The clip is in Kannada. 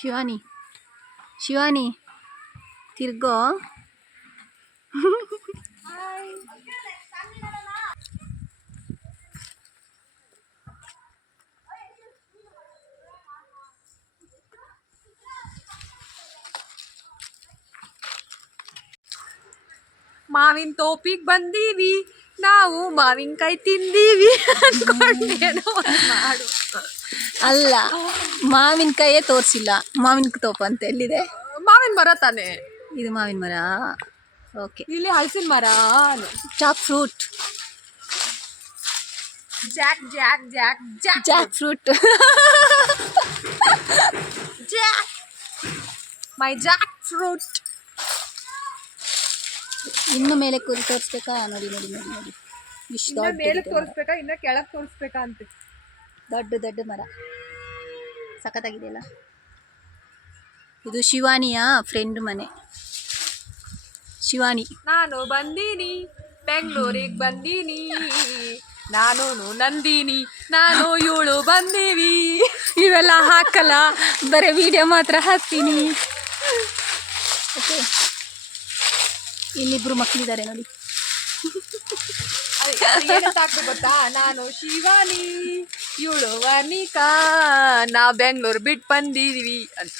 ಶಿವಾನಿ. ಶಿವಾನಿ ತಿರ್ಗೋ. ಮಾವಿನ ತೋಪಿಗೆ ಬಂದೀವಿ. ನಾವು ಮಾವಿನಕಾಯಿ ತಿಂದೀವಿ ಅನ್ಕೊಂಡೇನೋ ಮಾಡು. ಅಲ್ಲ. ಮಾವಿನಕಾಯೇ ತೋರಿಸಿಲ್ಲ. ಮಾವಿನ ತೋಪ ಅಂತ ಎಲ್ಲಿದೆ? ಮಾವಿನ ಮರ ತಾನೆ. ಇದು ಮಾವಿನ ಮರ. ಓಕೆ ಇಲ್ಲಿ ಹಲಸಿನ ಮರ. Jack fruit jack jack jack jack jack fruit jack my jack fruit ಇನ್ನು ಮೇಲೆ ಕೂರಿ ತೋರಿಸ್ಬೇಕಾ? ನೋಡಿ ನೋಡಿ ನೋಡಿ ನೋಡಿ. ಇಷ್ಟು ಮೇಲೆ. ತೋರಿಸ್ಬೇಕಾ? ಇನ್ನು ಕೆಳಗೆ ತೋರಿಸ್ಬೇಕಾ ಅಂತ. ದೊಡ್ಡ ದೊಡ್ಡ ಮರ. ಸಖತ್ತಾಗಿದೆಯಲ್ಲ. ಇದು ಶಿವಾನಿಯ ಫ್ರೆಂಡ್ ಮನೆ. ಶಿವಾನಿ. ನಾನು ಬಂದೀನಿ ಬೆಂಗಳೂರಿಗೆ ಬಂದೀನಿ. ನಾನು ನಂದಿನಿ ನಾನು ಇವಳು ಬಂದೀವಿ. ಇವೆಲ್ಲ ಹಾಕಲ್ಲ ಬರೀ ವಿಡಿಯೋ ಮಾತ್ರ ಹಾಕ್ತೀನಿ. ಓಕೆ ಇಲ್ಲಿಬ್ರು ಮಕ್ಕಳಿದ್ದಾರೆ ನೋಡಿ. ಗೊತ್ತಾ? ನಾನು ಶಿವಾನಿ. ವರ್ಣಿಕಾ ನಾ ಬೆಂಗಳೂರು ಬಿಟ್ಟು ಬಂದಿದೀವಿ ಅಂತ.